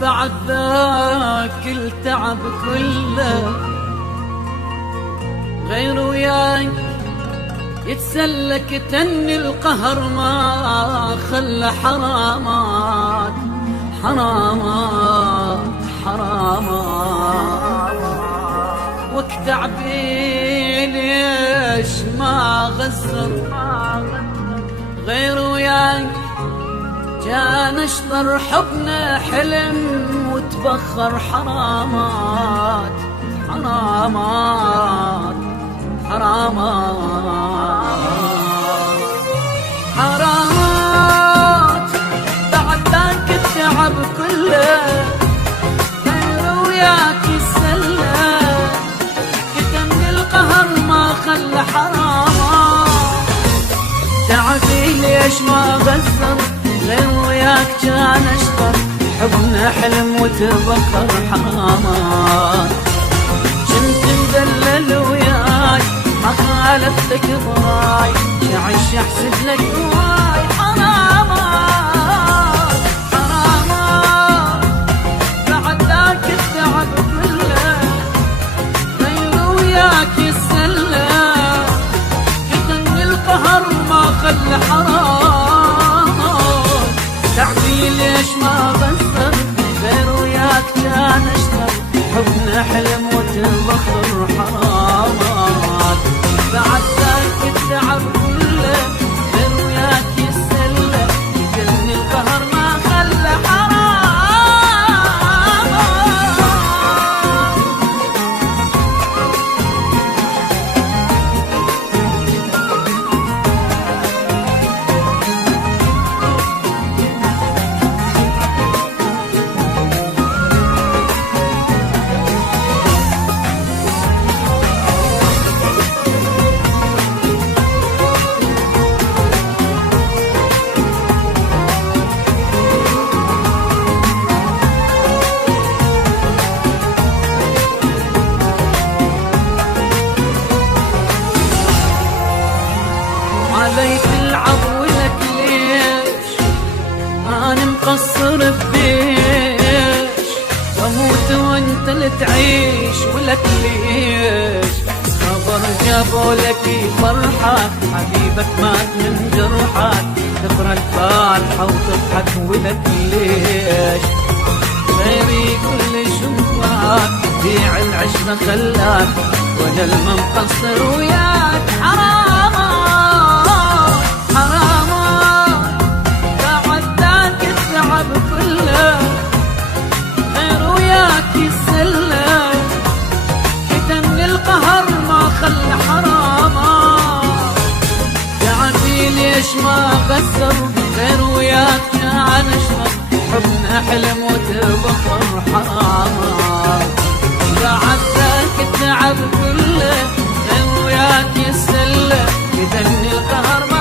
بعد ذاك التعب كله غير وياك يتسلك تن القهر ما خلى حرامات حرامات حرامات وقت عبي ليش ما غزر غير وياك جا نشطر حبنا حلم وتبخر حرامات حرامات حرامات حرامات بعد ذاك التعب كله غير وياك يسلى كتم القهر ما خلى حرامات تعبي ليش ما غزر غير وياك كان اشطر حبنا حلم وتبخر حرامات كنت مدلل وياي ما خالفتك ضراي شعش احسد لك هواي حرامات حرامات بعد ذاك التعب كله غير وياك يسلى كتن القهر ما خلى حرام تعبي ليش ما غسر غير وياك كان اشتر حبنا حلم وتبخر حرامات بعد ذاك التعب كله غير وياك يسلى كتن القهر ما خلى علي تلعب ولك ليش انا مقصر بديش واموت وانت اللي تعيش ولك ليش صبر جابوا لك فرحة حبيبك مات من جرحك تقرا الفاتحة وتضحك ولك ليش غيري كل شوفك بيع العشرة خلاك وانا المقصر وياك حرامات حرامات بعد ذاك التعب كله غير وياك يسلى كتم القهر ما خلى حرامات تعبي ليش ما غسر غير وياك كان اشرب حبنا حلم وتبخر حرامات بعد ذاك التعب كله غير وياك يسلى كتم القهر ما